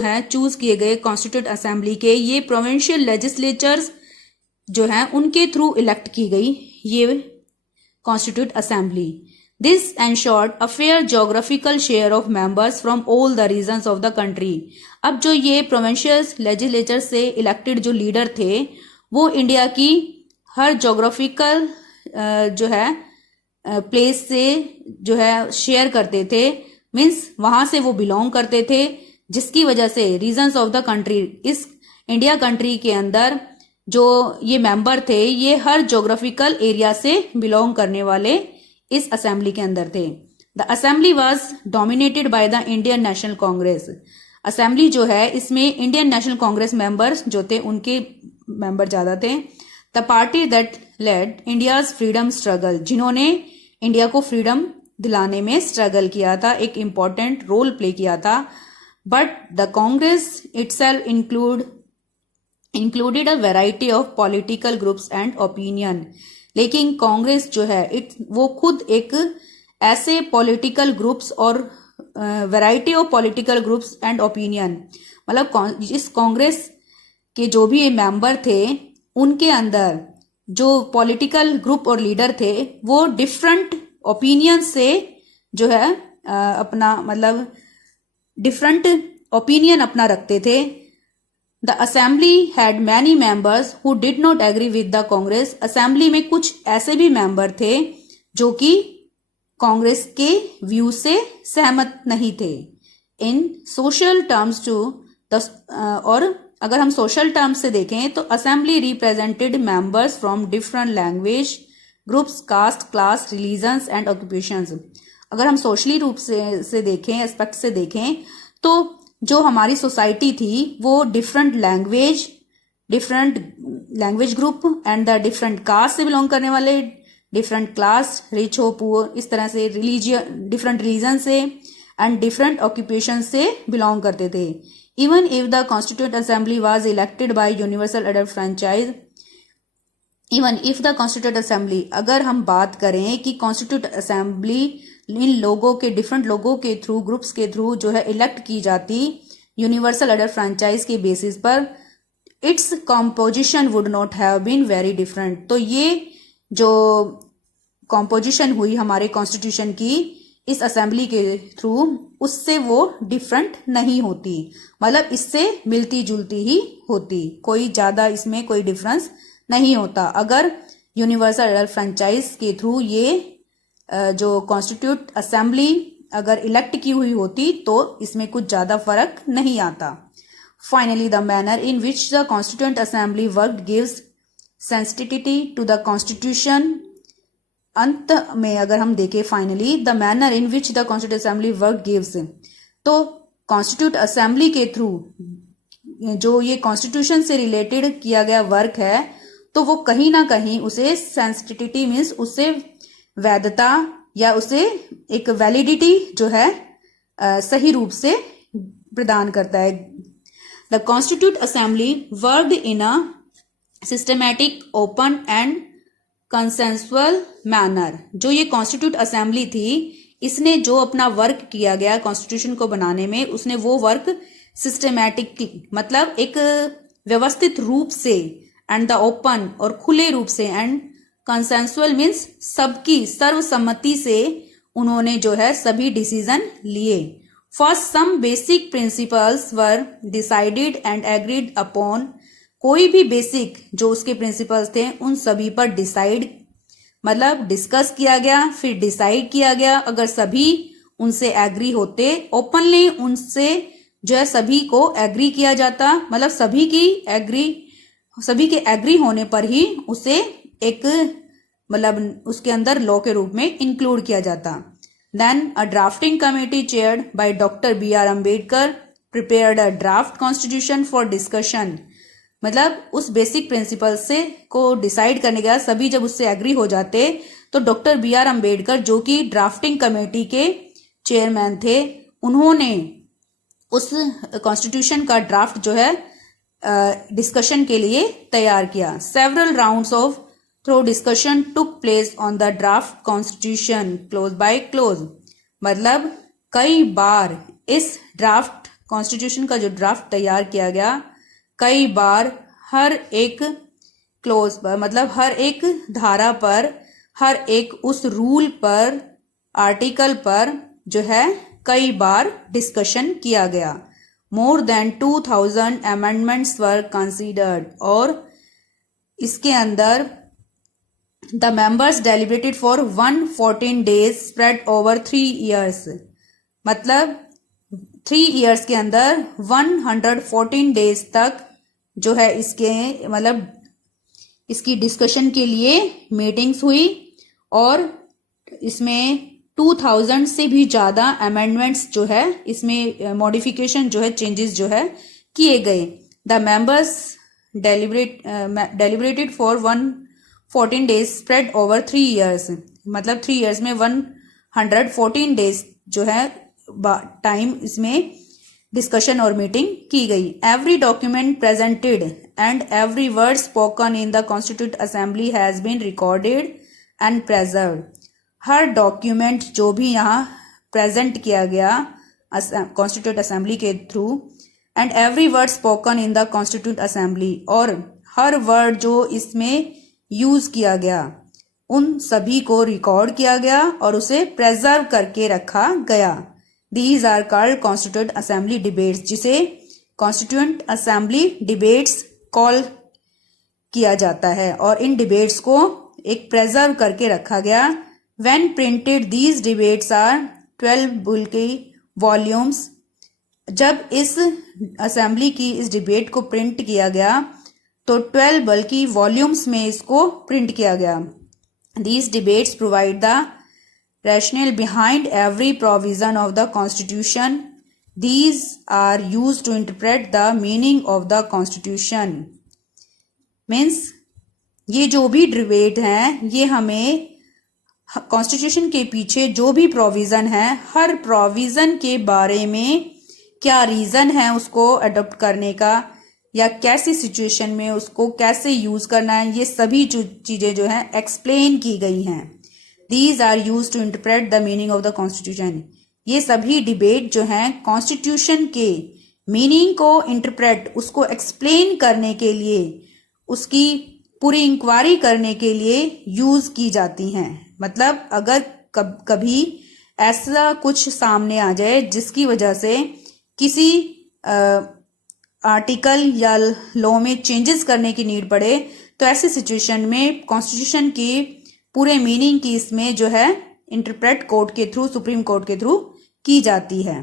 है चूज किए गए कॉन्स्टिट्यूट असेंबली के, ये प्रोविंशियल लेजिस्लेचर्स जो हैं उनके थ्रू इलेक्ट की गई ये constitute assembly. This ensured a fair geographical share of members from all the regions of the country. अब जो ये प्रोविंशियल लेजिस्लेचर से इलेक्टेड जो लीडर थे वो इंडिया की हर जोग्राफिकल जो है प्लेस से जो है शेयर करते थे, मीन्स वहां से वो बिलोंग करते थे, जिसकी वजह से रीजन्स ऑफ द कंट्री, इस इंडिया कंट्री के अंदर जो ये मेंबर थे ये हर जोग्राफिकल एरिया से बिलोंग करने वाले इस असेंबली के अंदर थे। The assembly was dominated by the Indian national Congress. Assembly जो है इसमें इंडियन नेशनल कांग्रेस मेंबर्स जो थे उनके मेंबर ज्यादा थे। The party that led India's freedom struggle, जिन्होंने इंडिया को फ्रीडम दिलाने में स्ट्रगल किया था, एक इंपॉर्टेंट रोल प्ले किया था। But the Congress itself included a variety of political groups and opinion. लेकिन कांग्रेस जो है वो खुद एक ऐसे पॉलिटिकल ग्रुप्स और variety of political groups and opinion, मतलब इस कांग्रेस के जो भी मेंबर थे उनके अंदर जो पॉलिटिकल ग्रुप और लीडर थे वो डिफरेंट ओपिनियन से जो है अपना मतलब डिफरेंट ओपिनियन अपना रखते थे। The assembly had many members who did not agree with the Congress. Assembly में कुछ ऐसे भी मेंबर थे जो कि कांग्रेस के व्यू से सहमत नहीं थे। इन सोशल टर्म्स टू और अगर हम सोशल टर्म्स से देखें तो assembly represented members from different language groups, caste, class, religions and occupations. अगर हम सोशली रूप से देखें, एस्पेक्ट से देखें, तो जो हमारी सोसाइटी थी वो different language group and the different caste से बिलोंग करने वाले, डिफरेंट क्लास, रिच हो पुअर, इस तरह से डिफरेंट रिलीजन से एंड डिफरेंट ऑक्यूपेशन से बिलोंग करते थे। Even if the constitute assembly was elected by universal adult franchise, even if the constitute assembly, अगर हम बात करें कि कॉन्स्टिट्यूट असेंबली इन लोगों के, डिफरेंट लोगों के थ्रू, ग्रुप्स के थ्रू जो है इलेक्ट की जाती यूनिवर्सल अडल्ट फ्रेंचाइज के बेसिस पर, its composition would not have been very different. तो ये जो कॉम्पोजिशन हुई हमारे कॉन्स्टिट्यूशन की इस असेंबली के थ्रू, उससे वो डिफरेंट नहीं होती, मतलब इससे मिलती जुलती ही होती, कोई ज्यादा इसमें कोई डिफरेंस नहीं होता। अगर यूनिवर्सल अडल्ट फ्रेंचाइज के थ्रू ये जो कॉन्स्टिट्यूट असेंबली अगर इलेक्ट की हुई होती तो इसमें कुछ ज्यादा फर्क नहीं आता। Finally the manner in which the constituent assembly work gives sensitivity to the constitution. अंत में अगर हम देखें finally the manner in which the constitute assembly work gives, तो कॉन्स्टिट्यूट असेंबली के थ्रू जो ये कॉन्स्टिट्यूशन से रिलेटेड किया गया वर्क है तो वो कहीं ना कहीं उसे सेंसिटिविटी मीन्स उससे वैधता या उसे एक वैलिडिटी जो है सही रूप से प्रदान करता है। The constitute assembly worked in a systematic, open and consensual manner. जो ये कॉन्स्टिट्यूट असेंबली थी इसने जो अपना वर्क किया गया कॉन्स्टिट्यूशन को बनाने में, उसने वो वर्क सिस्टमैटिक मतलब एक व्यवस्थित रूप से, एंड द ओपन और खुले रूप से, एंड कंसेंसुअल मीन्स सबकी सर्वसम्मति से उन्होंने जो है सभी डिसीजन लिए। First some basic principles were decided and agreed upon. कोई भी बेसिक जो उसके प्रिंसिपल्स थे उन सभी पर डिसाइड मतलब डिस्कस किया गया, फिर डिसाइड किया गया। अगर सभी उनसे एग्री होते, ओपनली उनसे जो है सभी को एग्री किया जाता, मतलब सभी के एग्री होने पर ही उसे एक मतलब उसके अंदर लॉ के रूप में इंक्लूड किया जाता। Then a drafting committee chaired by doctor B.R. Ambedkar prepared a draft constitution for discussion. मतलब उस बेसिक प्रिंसिपल से को डिसाइड करने के बाद सभी जब उससे एग्री हो जाते तो डॉक्टर B.R. अम्बेडकर जो कि ड्राफ्टिंग कमेटी के चेयरमैन थे, उन्होंने उस कॉन्स्टिट्यूशन का ड्राफ्ट जो है डिस्कशन के लिए तैयार किया। Several rounds of thorough discussion took place on the draft constitution clause by clause. मतलब कई बार इस ड्राफ्ट कॉन्स्टिट्यूशन का जो ड्राफ्ट तैयार किया गया, कई बार हर एक क्लोज पर, मतलब हर एक धारा पर, हर एक उस रूल पर, आर्टिकल पर जो है कई बार डिस्कशन किया गया। More than 2000 amendments were considered, और इसके अंदर the members deliberated for 114 days spread over 3 years, मतलब 3 years के अंदर 114 days तक जो है इसके मतलब इसकी डिस्कशन के लिए मीटिंग्स हुई, और इसमें 2000 से भी ज़्यादा अमेंडमेंट्स जो है इसमें मॉडिफिकेशन जो है, चेंजेस जो है किए गए। The members deliberated for 114 days spread over 3 years, मतलब 3 years में 114 days जो है टाइम इसमें डिस्कशन और मीटिंग की गई। Every document presented and every word spoken in the constitute assembly has been recorded and preserved. हर डॉक्यूमेंट जो भी यहाँ प्रेजेंट किया गया कॉन्स्टिट्यूट असेंबली के through, and every word spoken in the constitute assembly, और हर वर्ड जो इसमें यूज किया गया उन सभी को रिकॉर्ड किया गया और उसे प्रेजर्व करके रखा गया। These are called constitute assembly debates, जिसे कॉन्स्टिट्यूएंट असेंबली डिबेट्स कॉल किया जाता है, और इन डिबेट्स को एक प्रेजर्व करके रखा गया। When printed these debates are 12 bulky volumes, जब इस असेंबली की इस डिबेट को प्रिंट किया गया तो 12 बल्कि वॉल्यूम्स में इसको प्रिंट किया गया। These debates provide the rationale behind every provision of the constitution. These are used to interpret the meaning of the constitution. Means ये जो भी डिबेट हैं ये हमें कॉन्स्टिट्यूशन के पीछे जो भी प्रोविजन है, हर प्रोविजन के बारे में क्या रीजन है उसको अडॉप्ट करने का, या कैसी सिचुएशन में उसको कैसे यूज करना है, ये सभी चीजें जो है एक्सप्लेन की गई हैं। These are used to interpret the meaning of the constitution. ये सभी डिबेट जो हैं कॉन्स्टिट्यूशन के मीनिंग को इंटरप्रेट, उसको एक्सप्लेन करने के लिए, उसकी पूरी इंक्वायरी करने के लिए यूज की जाती हैं। मतलब अगर कभी ऐसा कुछ सामने आ जाए जिसकी वजह से किसी आर्टिकल या लॉ में चेंजेस करने की नीड पड़े, तो ऐसी सिचुएशन में कॉन्स्टिट्यूशन की पूरे मीनिंग की इसमें जो है इंटरप्रेट कोर्ट के थ्रू, सुप्रीम कोर्ट के थ्रू की जाती है।